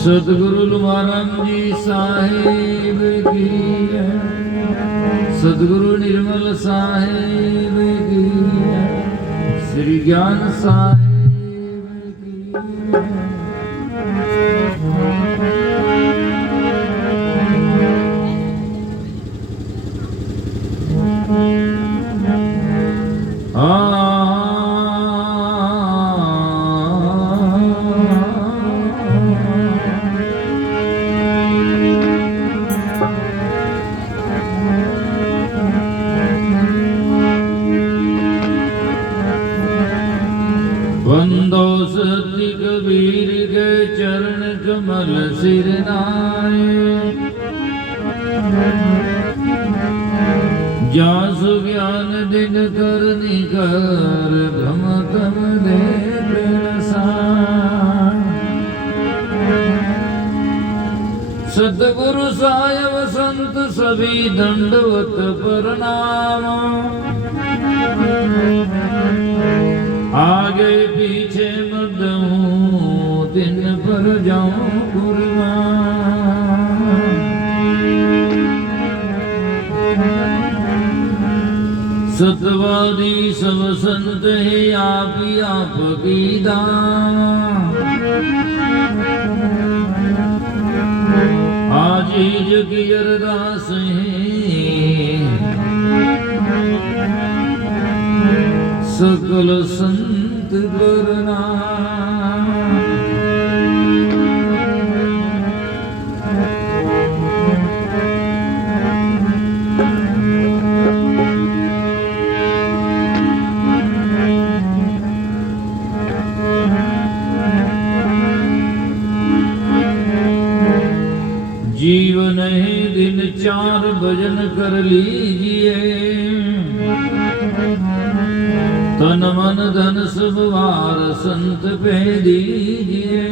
सतगुरु महाराज जी साहेब की है, सतगुरु निर्मल साहेब की है, श्री ज्ञान साहेब की है। बंदो सत्य कबीर के चरण कमल सिर नाए, जासु ज्ञान दिन करनी कर भ्रम तम दे सतगुरु सायब संत सभी दंडवत प्रणाम, आगे पीछे मदऊं दिन पर जाऊं कुर्बान। सतवादी सब संत है आप की दान, आज जग अरदास है सकल संत करना। जीवन है दिन चार भजन कर लीजिए, तन मन धन सब वार संत पे दीजिए,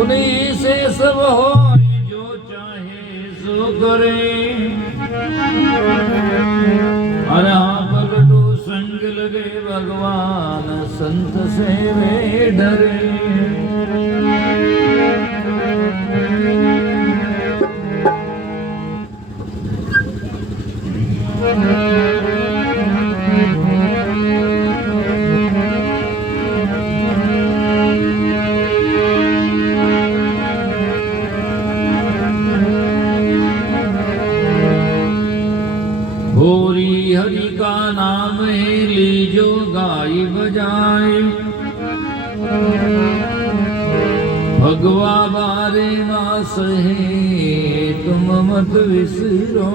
उन्हीं से सब हो जो चाहे सो करे। अरे हाँ पलटू संग लगे भगवान संत से वे डरे। होरी हरि का नाम है लीजो गाई बजाए, भगवा बारे मास है तुम मत विसरो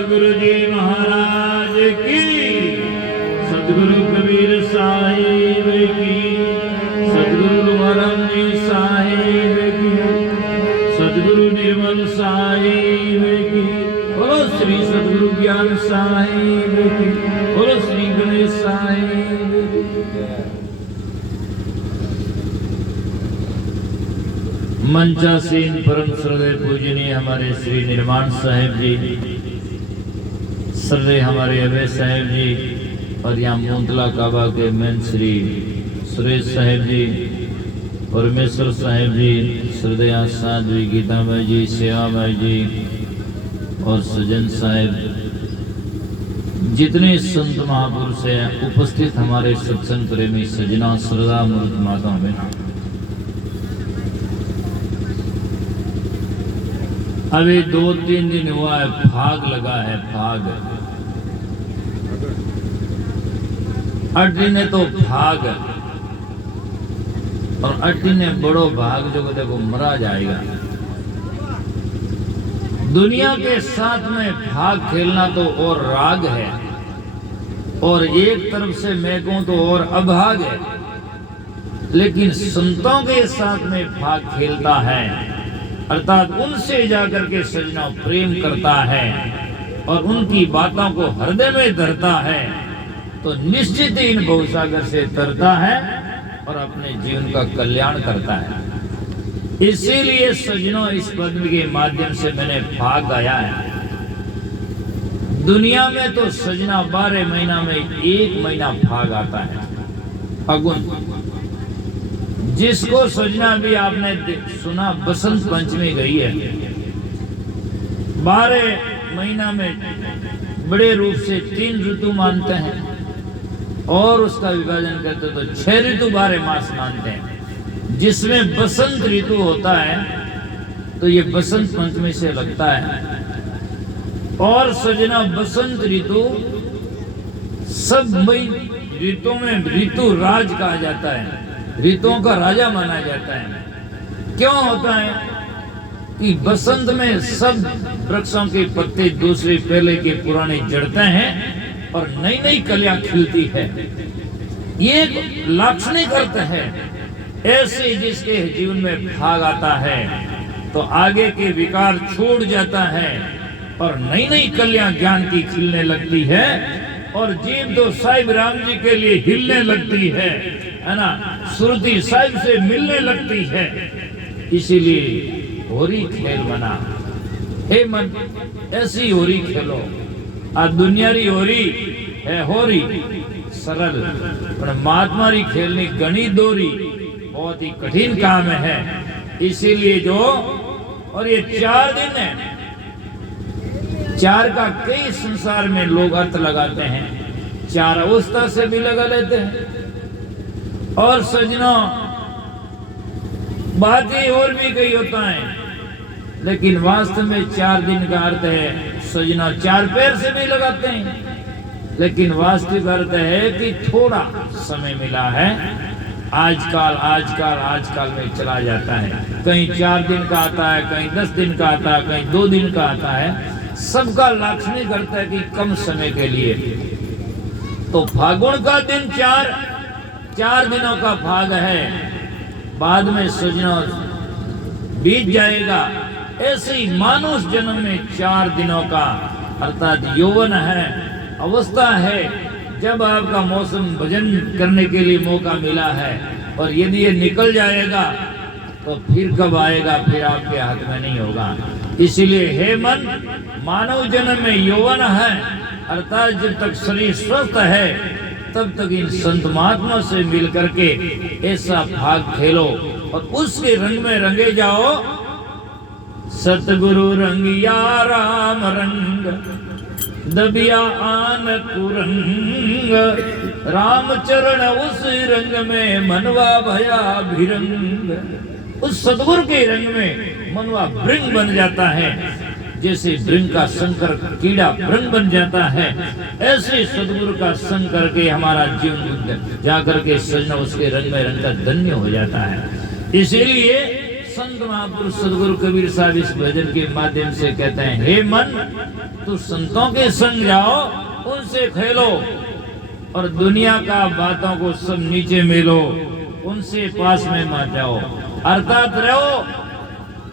सतगुरु जी महाराज की, सतगुरु कबीर साहिब की, सतगुरु तुकाराम जी साहिब की, सतगुरु निर्मल साहिब की, बोलो श्री सतगुरु ज्ञान साहिब की, बोलो श्री गणेश साहिब की। मंचासीन परम श्रद्धेय पूजनीय हमारे श्री निर्माण साहेब जी, श्रद्धेय हमारे अभय साहेब जी, और यहाँ मूंतला काबा के मेन श्री सुरेश साहेब जी, परमेश्वर साहेब जी, श्रद्धेय साध्वी गीताबाई जी, सेवाबाई जी और सजन साहेब, जितने संत महापुरुष हैं उपस्थित, हमारे सत्संग प्रेमी सजना श्रद्धा मूर्त माता में, अभी 2-3 दिन हुआ है, भाग लगा है, भाग 8 दिन है तो भाग, और 8 दिन है बड़ो भाग जो देखो मरा जाएगा। दुनिया के साथ में भाग खेलना तो और राग है, और एक तरफ से मैं कहूं तो और अभाग है, लेकिन संतों के साथ में भाग खेलता है, अर्थात उनसे जाकर के सजना प्रेम करता है और उनकी बातों को हृदय में धरता है, तो निश्चित ही इन भवसागर से तरता है और अपने जीवन का कल्याण करता है। इसीलिए सजनों, इस पद्म के माध्यम से मैंने भाग गाया है। दुनिया में तो सजना 12 महीना में 1 महीना भाग आता है, फागुन, जिसको सजना भी आपने सुना बसंत पंचमी गई है। 12 महीना में बड़े रूप से 3 ऋतु मानते हैं, और उसका विभाजन करते तो 6 ऋतु 12 मास मानते हैं, जिसमें बसंत ऋतु होता है, तो ये बसंत पंचमी से लगता है। और सजना बसंत ऋतु सब ऋतुओं में ऋतु राज कहा जाता है, ऋतुओं का राजा माना जाता है। क्यों होता है कि बसंत में सब वृक्षों के पत्ते दूसरे पहले के पुराने जड़ते हैं और नई नई कलियां खिलती है। ये एक लाक्षणिक अर्थ है। ऐसे जिसके जीवन में भाग आता है तो आगे के विकार छूट जाता है और नई नई कलियां ज्ञान की खिलने लगती है, और जीव तो साहिब राम जी के लिए हिलने लगती है ना, सुरती साहिब से मिलने लगती है। इसीलिए होरी खेल मना, हे मन ऐसी होरी खेलो। आ दुनियारी होरी है होरी सरल, पर महात्मारी खेलनी घनी दोरी, बहुत ही कठिन काम है। इसीलिए जो, और ये 4 दिन है, 4 का कई संसार में लोग अर्थ लगाते हैं, 4 अवस्था से भी लगा लेते हैं। और सजनों बातें और भी कई होता है, लेकिन वास्तव में 4 दिन का अर्थ है सजना 4 पैर से भी लगाते हैं, लेकिन वास्तविक अर्थ है कि थोड़ा समय मिला है, आजकल में चला जाता है। कहीं 4 दिन का आता है, कहीं 10 दिन का आता है, कहीं 2 दिन का आता है। सबका लाक्षणिक करता है कि कम समय के लिए। तो फागुन का दिन 4 दिनों का भाग है, बाद में सजना बीत जाएगा। ऐसे ही मानुष जन्म में 4 दिनों का अर्थात यौवन है, अवस्था है, जब आपका मौसम भजन करने के लिए मौका मिला है। और यदि ये निकल जाएगा तो फिर कब आएगा, फिर आपके हाथ में नहीं होगा। इसलिए हे मन, मानव जन्म में यौवन है, अर्थात जब तक शरीर स्वस्थ है तब तक इन संत महात्मा से मिल करके ऐसा भाग खेलो और उसके रंग में रंगे जाओ। सतगुरु रंगिया राम रंग, दबिया आन कुरंग, राम चरण उस रंग में मनवा भया भिरंग। उस सतगुरु के रंग में मनवा भृंग बन जाता है, जैसे भृंग का संग कर कीड़ा भृंग बन जाता है, ऐसे सतगुरु का संग करके हमारा जीवन जाकर के सजना उसके रंग में रंग का धन्य हो जाता है। इसीलिए संत महापुरुष सदगुरु कबीर साहब इस भजन के माध्यम से कहते हैं, हे मन, तू संतों के संग जाओ, उनसे खेलो और दुनिया का बातों को सब नीचे मिलो, उनसे पास में मत जाओ। अर्थात रहो,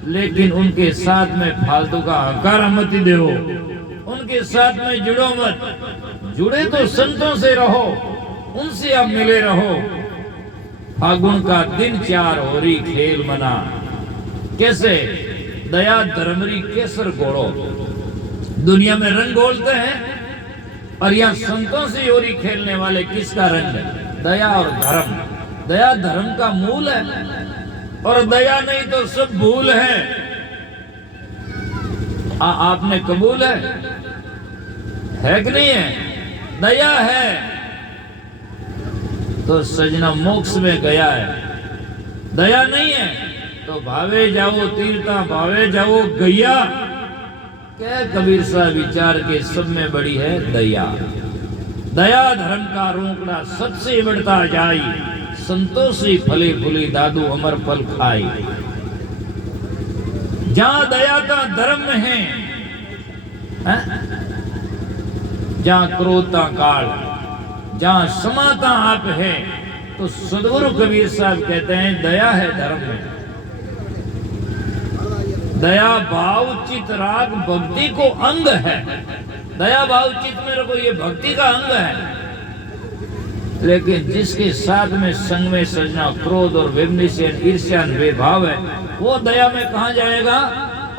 लेकिन उनके साथ में फालतू का हकार मत दो, उनके साथ में जुड़ो मत। जुड़े तो संतों से रहो, उनसे आप मिले रहो। फागुन का दिन 4 होरी खेल मना, कैसे दया धर्मरी केसर घोड़ो। दुनिया में रंग घोलते हैं और यहाँ संतों से होरी खेलने वाले किसका रंग है? दया और धर्म। दया धर्म का मूल है, और दया नहीं तो सब भूल है। आपने कबूल है कि नहीं है? दया है तो सजना मोक्ष में गया है, दया नहीं है तो भावे जाओ तीर्था, भावे जाओ गैया। क्या कबीर साहब विचार के सब में बड़ी है दया। दया धर्म का रोकड़ा सबसे बढ़ता जाई, संतोषी फले फूली दादू अमर फल खाई। जहां दया का धर्म है, जहां क्रोधता काल, जहां समाता आप है, तो सदगुरु कबीर साहब कहते हैं दया है धर्म में। दया भाव चित राग भक्ति को अंग है। दया भाव चित में रखो, ये भक्ति का अंग है। लेकिन जिसके साथ में संग में सजना क्रोध और विमनिशन ईर्ष्या भाव है, वो दया में कहाँ जाएगा?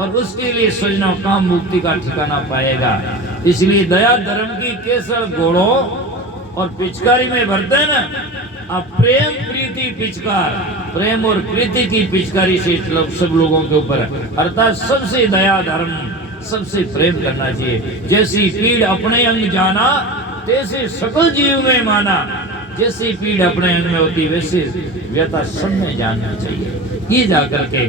और उसके लिए सजना कहाँ मुक्ति का ठिकाना पाएगा? इसलिए दया धर्म की केसर घोड़ो और पिचकारी में भरते हैं ना, अब प्रेम प्रीति पिचकार, प्रेम और प्रीति की पिचकारी से सब लोगों के ऊपर, अर्थात सबसे दया धर्म, सबसे प्रेम करना चाहिए। जैसी पीड़ अपने अंग जाना, तैसे सकल जीव में माना। जैसी पीड़ अपने अंग में होती, वैसे व्यथा सब में जानना चाहिए। ये जाकर के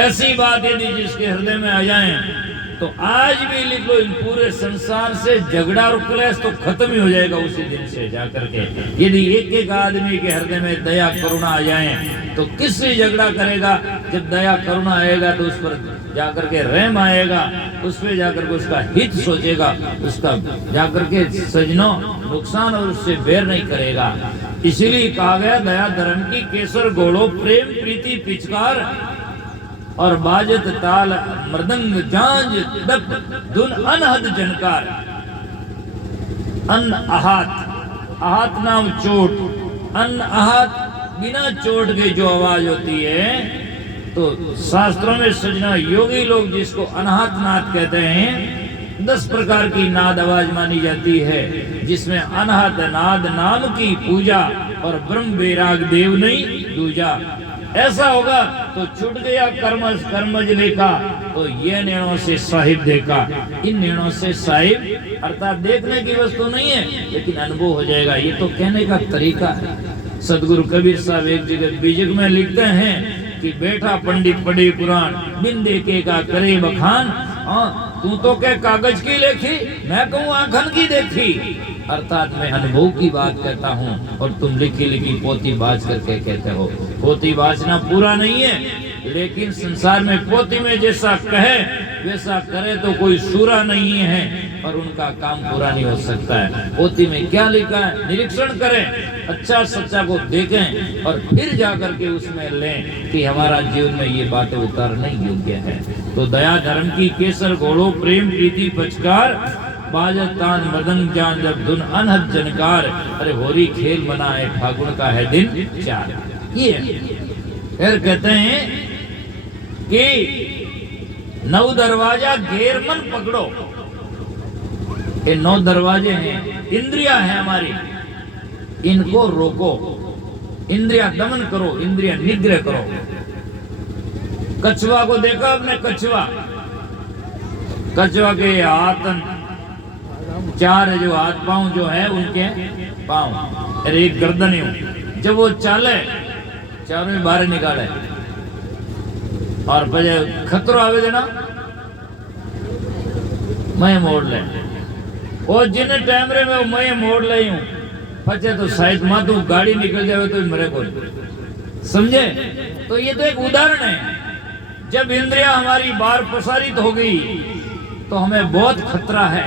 ऐसी बात यदि जिसके हृदय में आ जाए, तो आज भी लिख लो, इन पूरे संसार से झगड़ा और क्लेश तो खत्म ही हो जाएगा उसी दिन से जाकर के। यदि एक एक आदमी के हृदय में दया करुणा आ जाए, तो किससे झगड़ा करेगा? जब दया करुणा आएगा तो उस पर जाकर के रहम आएगा, उस पर जाकर के उसका हित सोचेगा, उसका जाकर के सजनों नुकसान और उससे बैर नहीं करेगा। इसीलिए कहा गया दया धर्म की केसर घोड़ो, प्रेम प्रीति पिचकार और बाजत ताल मृदंग झांझ दप धुन अनहद जनकार। अन आहात, आहात नाम चोट, अन आहात बिना चोट के जो आवाज होती है, तो शास्त्रों में सजना योगी लोग जिसको अनाहत नाद कहते हैं, 10 प्रकार की नाद आवाज मानी जाती है, जिसमें अनाहत नाद नाम की पूजा और ब्रह्म वैराग देव नहीं दूजा। ऐसा होगा तो छूट गया कर्मज लेखा, तो ये निर्णयों से साहिब देखा। इन निर्णयों से साहिब अर्थात देखने की वस्तु नहीं है, लेकिन अनुभव हो जाएगा। ये तो कहने का तरीका है। सदगुरु कबीर साहब एक जगह बीजक में लिखते हैं कि बैठा पंडित पढ़े कुरान, बिन देखे का करे बखान। तू तो क्या कागज की लेखी, मैं कहूँ आंखन की देखी। अर्थात मैं अनुभव की बात कहता हूँ और तुम लिखी लिखी पोती बाज करके कहते हो। पोती बाजना पूरा नहीं है, लेकिन संसार में पोती में जैसा कहे वैसा करे तो कोई सूरा नहीं है, और उनका काम पूरा नहीं हो सकता है। पोती में क्या लिखा है निरीक्षण करें, अच्छा सच्चा को देखें और फिर जाकर के उसमें लें कि हमारा जीवन में ये बातें उतारने योग्य है। तो दया धर्म की केसर घोड़ो प्रेम प्रीति पचकार, बाजत तान मदंग जान जब धुन अनहद जनकार। अरे होरी खेल मना है फागुन का है दिन 4। ये फिर कहते हैं कि 9 दरवाजा घेर मन पकड़ो। ये 9 दरवाजे हैं, इंद्रिया है हमारी, इनको रोको, इंद्रिया दमन करो, इंद्रिया निग्रह करो। कछुआ को देखा आपने? कछुआ के हाथ 4 है, जो हाथ पांव जो है उनके पांव, अरे एक गर्दन है। जब वो चाले चारों में बाहर निकाले और फिर खतरो आवे देना मैं मोड़ ले, और जिन टाइम रे में मैं मोड़ ली हूँ पचे तो साइड में तो गाड़ी निकल जाए तो मेरे को समझे। तो ये तो एक उदाहरण है। जब इंद्रिया हमारी बाहर प्रसारित हो गई तो हमें बहुत खतरा है,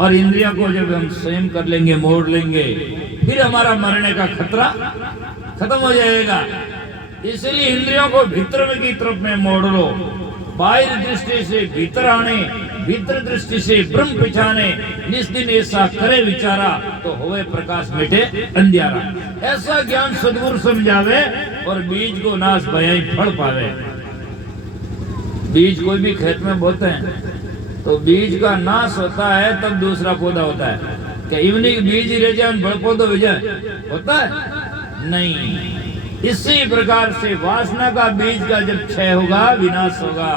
और इंद्रिया को जब हम स्वयं कर लेंगे, मोड़ लेंगे, फिर हमारा मरने का खतरा खत्म हो जाएगा। इसलिए इंद्रियों को भीतर की तरफ में मोड़ लो। बाहर दृष्टि से भीतर आने, भीतर दृष्टि से ब्रह्म पिछाने। जिस दिन ऐसा करे विचारा तो होवे प्रकाश मिटे अंधियारा। ऐसा ज्ञान सदगुरु समझावे और बीज को नाश भय फल पावे। बीज कोई भी खेत में बोते हैं तो बीज का नाश होता है तब दूसरा पौधा होता है। क्या इवनी बीज ही रह जाए बड़ा पौधा हो जाए? होता है नहीं। इसी प्रकार से वासना का बीज का जब क्षय होगा, विनाश होगा,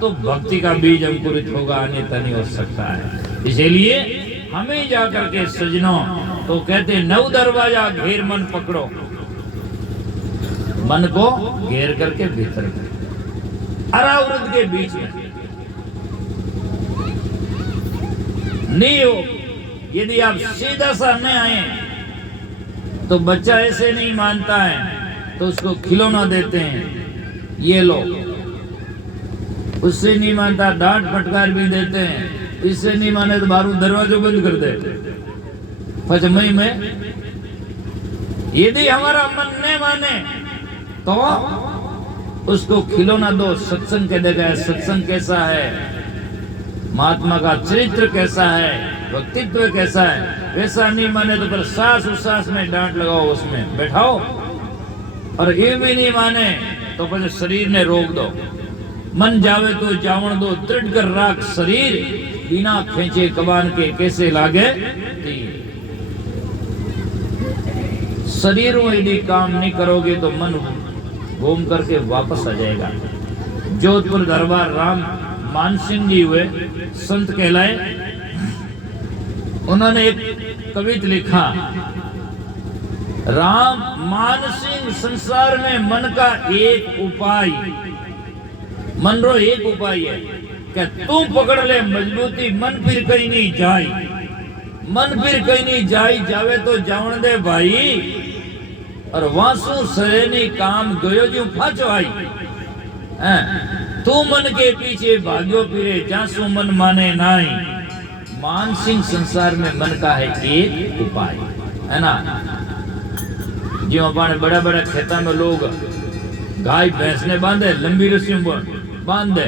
तो भक्ति का बीज अंकुरित होगा, अन्यथा नहीं हो सकता है। इसीलिए हमें जाकर के सजनों तो कहते 9 दरवाजा घेर मन पकड़ो। मन को घेर करके भीतर अरावृत के बीच में नहीं हो। यदि आप सीधा सामने आए तो बच्चा ऐसे नहीं मानता है तो उसको खिलौना देते हैं, ये लो। उससे नहीं मानता डांट फटकार भी देते हैं, इससे नहीं माने तो बाहर दरवाजा बंद कर दे। पचमई में यदि हमारा मन नहीं माने तो उसको खिलौना दो, सत्संग के देगा। सत्संग कैसा है, महात्मा का चरित्र कैसा है, व्यक्तित्व कैसा है, वैसा नहीं माने तो फिर सास उसास में डांट लगाओ, उसमें बैठाओ। और ये भी नहीं माने तो फिर शरीर ने रोक दो। मन जावे तो जावण दो, दृढ़ कर राख शरीर, बिना खींचे कबान के कैसे लागे तीर। शरीर में यदि काम नहीं करोगे तो मन घूम करके वापस आ जाएगा। जोधपुर दरबार राम मान सिंह जी हुए, संत कहलाए। उन्होंने एक कविता लिखा, राम मान सिंह संसार में मन का एक उपाय, मन रो एक उपाय है क्या तू पकड़ ले मजबूती, मन फिर कहीं नहीं जाए। मन फिर कहीं नहीं जाए, जावे तो जावण दे भाई। और वासु सरेनी काम गयो जो फाचो आई। तू मन के पीछे भाग्यो फिरे, जासु मन माने नाई। मान सिंह संसार में मन का है एक उपाय, है ना। जो अपने बड़े बड़े खेतों में लोग गाय भैंस ने बांधे, लंबी रस्सियों पर बांधे,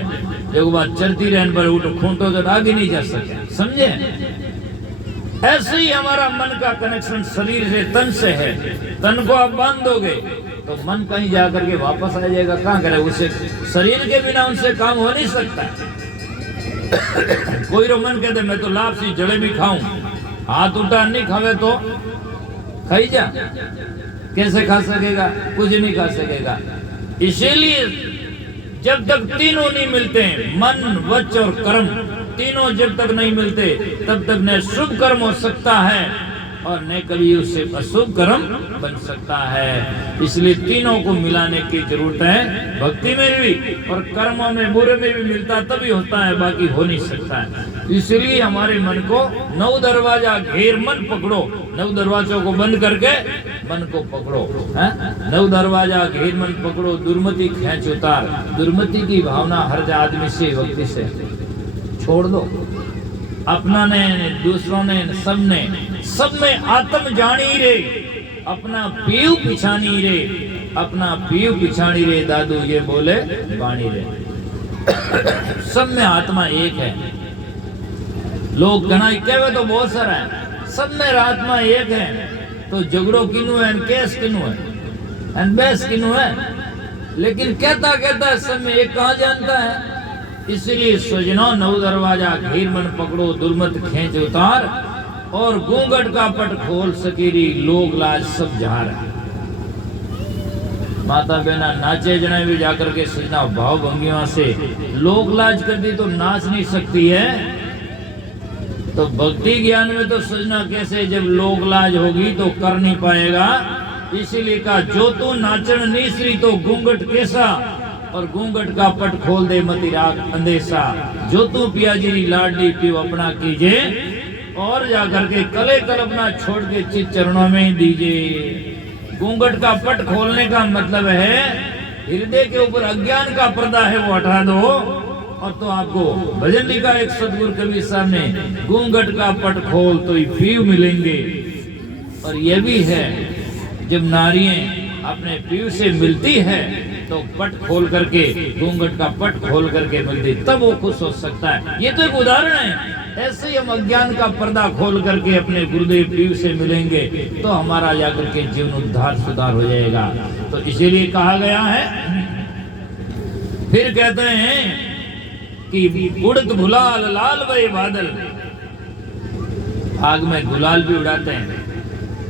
एक बार चलती रहने पर उठो खूंटो तो आगे नहीं जा सके, समझे। ऐसे ही हमारा मन का कनेक्शन शरीर से, तन से है। तन को आप बांध दोगे तो मन कहीं जाकर के वापस आ जाएगा, कहाँ करे उसे, शरीर के बिना उनसे काम हो नहीं सकता। कोई रो मन कहते मैं तो लापसी जलेबी खाऊं, हाथ उठा नहीं खावे तो खाई जा, कैसे खा सकेगा, कुछ नहीं खा सकेगा। इसीलिए जब तक तीनों नहीं मिलते, मन वच और कर्म, तीनों जब तक नहीं मिलते तब तक न शुभ कर्म हो सकता है और न कभी उससे अशुभ कर्म बन सकता है। इसलिए तीनों को मिलाने की जरूरत है, भक्ति में भी और कर्मों में, बुरे में भी मिलता तभी होता है, बाकी हो नहीं सकता है। इसलिए हमारे मन को 9 दरवाजा घेर मन पकड़ो, 9 दरवाजों को बंद करके मन को पकड़ो, है 9 दरवाजा घेर मन पकड़ो, दुर्मति खींच उतार। दुर्मति की भावना हर आदमी से, व्यक्ति से छोड़ दो। अपना ने, दूसरों ने, सब में आत्म जानी रे, अपना पीव पिछानी रे, अपना पीव पिछानी रे, दादू ये बोले बाणी रे। सब में आत्मा एक है। लोग घना कहवे तो बहुत सारा है, सब में आत्मा एक है, तो झगड़ो किनू है, केस किनू है, बहस किनू है, लेकिन कहता कहता सब में एक कहाँ जानता है। इसलिए सजनो 9 दरवाजा घेर मन पकड़ो, दुर्मत खींच उतार और घूंघट का पट खोल सकेरी, लोग लाज सब जार। माता बहना नाचे जने भी जाकर के सजना भाव भंगिमा से लोग लाज कर दी तो नाच नहीं सकती है। तो भक्ति ज्ञान में तो सजना कैसे, जब लोग लाज होगी तो कर नहीं पाएगा। इसीलिए कहा जो तू नाचन नीसरी तो घूंघट कैसा, और घूंघट का पट खोल दे मति राग अंदेशा। जो तू पियाजी लाडली पीव अपना कीजे, और जाकर के कले कल्पना छोड़ के चित चरणों में दीजिए। घूंघट का पट खोलने का मतलब है हृदय के ऊपर अज्ञान का पर्दा है वो हटा दो, और तो आपको भजन लिखा एक सदगुरु कबीर साहब ने, घूंघट का पट खोल तो ही पीव मिलेंगे। और यह भी है जब नारियां अपने पीव से मिलती है तो पट खोल करके, घूंघट का पट खोल करके मिलती, तब वो खुश हो सकता है। ये तो एक उदाहरण है। ऐसे ही हम अज्ञान का पर्दा खोल करके अपने गुरुदेव पीव से मिलेंगे तो हमारा जाकर के जीवन उद्धार सुधार हो जाएगा। तो इसीलिए कहा गया है, फिर कहते हैं कि उड़त गुलाल लाल वे बादल, आग में गुलाल भी उड़ाते हैं,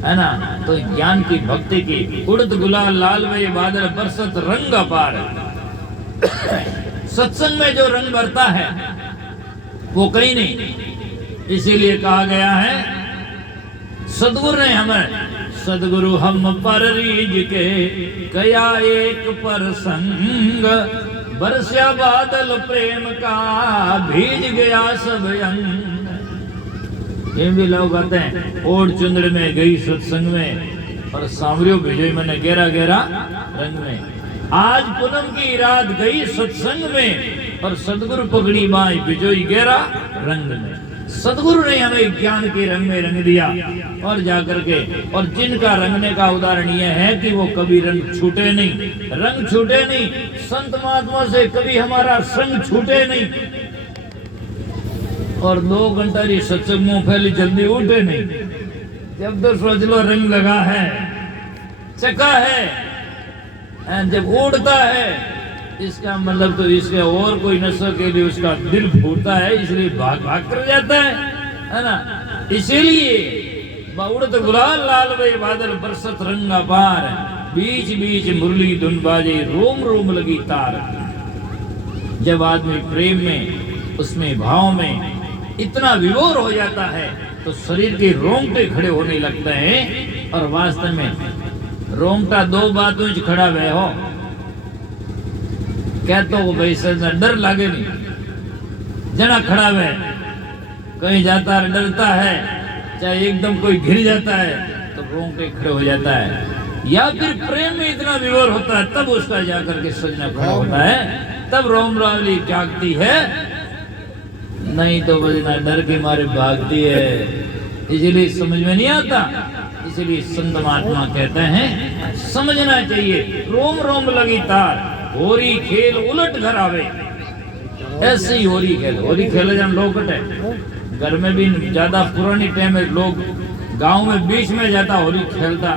है ना। तो ज्ञान की, भक्ति की, उड़द गुलाल लाल वे बादल बरसत रंग अपार। सत्संग में जो रंग भरता है वो कहीं नहीं। इसीलिए कहा गया है, सदगुरु ने हमें, सदगुरु हम पर रीझ के कया एक पर संग, बरस्या बादल प्रेम का भीज गया सब अंग। ये भी लोग कहते हैं ओढ़ चुंदड़ में गई सत्संग में, और सांवरियों भिजोई मैंने गहरा गहरा रंग में। आज पूनम की रात गई सत्संग में, और सदगुरु पगड़ी बाई भिजोई गहरा रंग में। सदगुरु ने हमें ज्ञान के रंग में रंग दिया और जाकर के, और जिनका रंगने का उदाहरण यह है कि वो कभी रंग छूटे नहीं, रंग छूटे नहीं। संत महात्मा से कभी हमारा संग छूटे नहीं, और 2 घंटा की सत्संग मुंह फैली जल्दी उठे नहीं। जब तो सोच लो रंग लगा है, चका है, जब उड़ता है इसका मतलब तो इसके और कोई नशा के लिए उसका दिल फूटता है, इसलिए भाग भाग कर जाता है ना। इसीलिए उड़त गुलाल लाल वे बादल बरसत रंग अपार, बीच बीच मुरली धुन बाजे रोम रोम लगी तार। जब आदमी प्रेम में, उसमें भाव में इतना विभोर हो जाता है तो शरीर के रोंगटे खड़े होने लगते हैं। और वास्तव में रोंगटा 2 बातों से खड़ा हुए हो, क्या तो भाई सर डर लागे नहीं, जना खड़ा हुए कहीं जाता है डरता है, चाहे एकदम कोई घिर जाता है तो रोंगटे खड़े हो जाता है, या फिर प्रेम में इतना विभोर होता है तब उसका जाकर के सजना खड़ा होता है, तब रोम रावली जागती है। नहीं तो बजना डर के मारे भागती है, इसलिए समझ में नहीं आता। इसलिए संत महात्मा कहते हैं समझना चाहिए, रोम रोम लगी तार, होरी खेल उलट घर आवे। ऐसे ही होरी खेल जब लोकट है, घर में भी ज्यादा पुरानी टाइम में लोग गांव में बीच में जाता होली खेलता,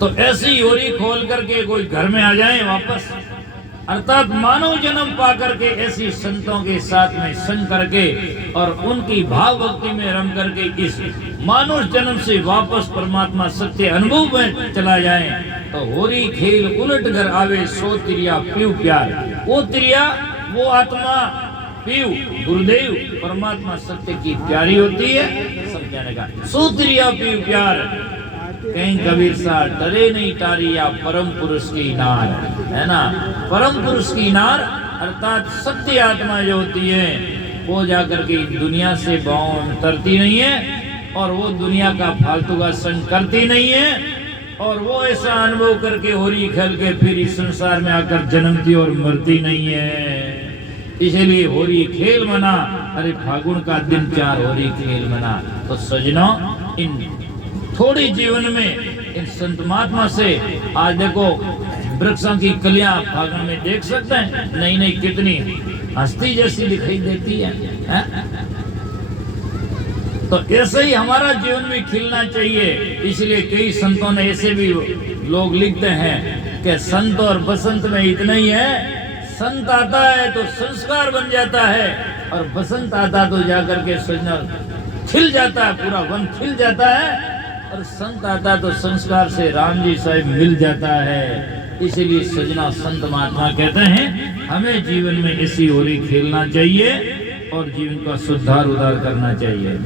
तो ऐसी होरी खोल करके कोई घर में आ जाए वापस, अर्थात मानव जन्म पा करके ऐसी संतों के साथ में संग करके और उनकी भाव भक्ति में रम करके इस मानव जन्म से वापस परमात्मा सत्य अनुभव में चला जाए तो होरी खेल उलट कर आवे, सो तिरिया पीव प्यार। वो तिरिया, वो आत्मा पीव, गुरुदेव परमात्मा सत्य की प्यारी होती है, समझाने का। सो तिरिया पीव प्यार, कहीं कबीर सा डरे नहीं टारिया, परम पुरुष की नार, है ना। परम पुरुष की नार अर्थात सत्य आत्मा जो होती है वो जाकर के दुनिया से भाव तरती नहीं है और वो दुनिया का फालतू का संग करती नहीं है और वो ऐसा अनुभव करके होरी खेल के फिर इस संसार में आकर जन्मती और मरती नहीं है। इसलिए होरी खेल मना, अरे फागुन का दिन 4 होरी खेल मना। तो सजनों, इन थोड़ी जीवन में इन संत महात्मा से आज देखो वृक्षों की कलियां फागुन में देख सकते हैं, नई नई कितनी हस्ती जैसी दिखाई देती है? तो ऐसे ही हमारा जीवन में खिलना चाहिए। इसलिए कई संतों ने ऐसे भी लोग लिखते हैं कि संत और बसंत में इतना ही है, संत आता है तो संस्कार बन जाता है और बसंत आता तो जाकर के सजना खिल जाता है, पूरा वन खिल जाता है और संत आता तो संस्कार से राम जी साहब मिल जाता है। इसीलिए सजना संत महात्मा कहते हैं हमें जीवन में ऐसी होरी खेलना चाहिए और जीवन का सुधार उधार करना चाहिए।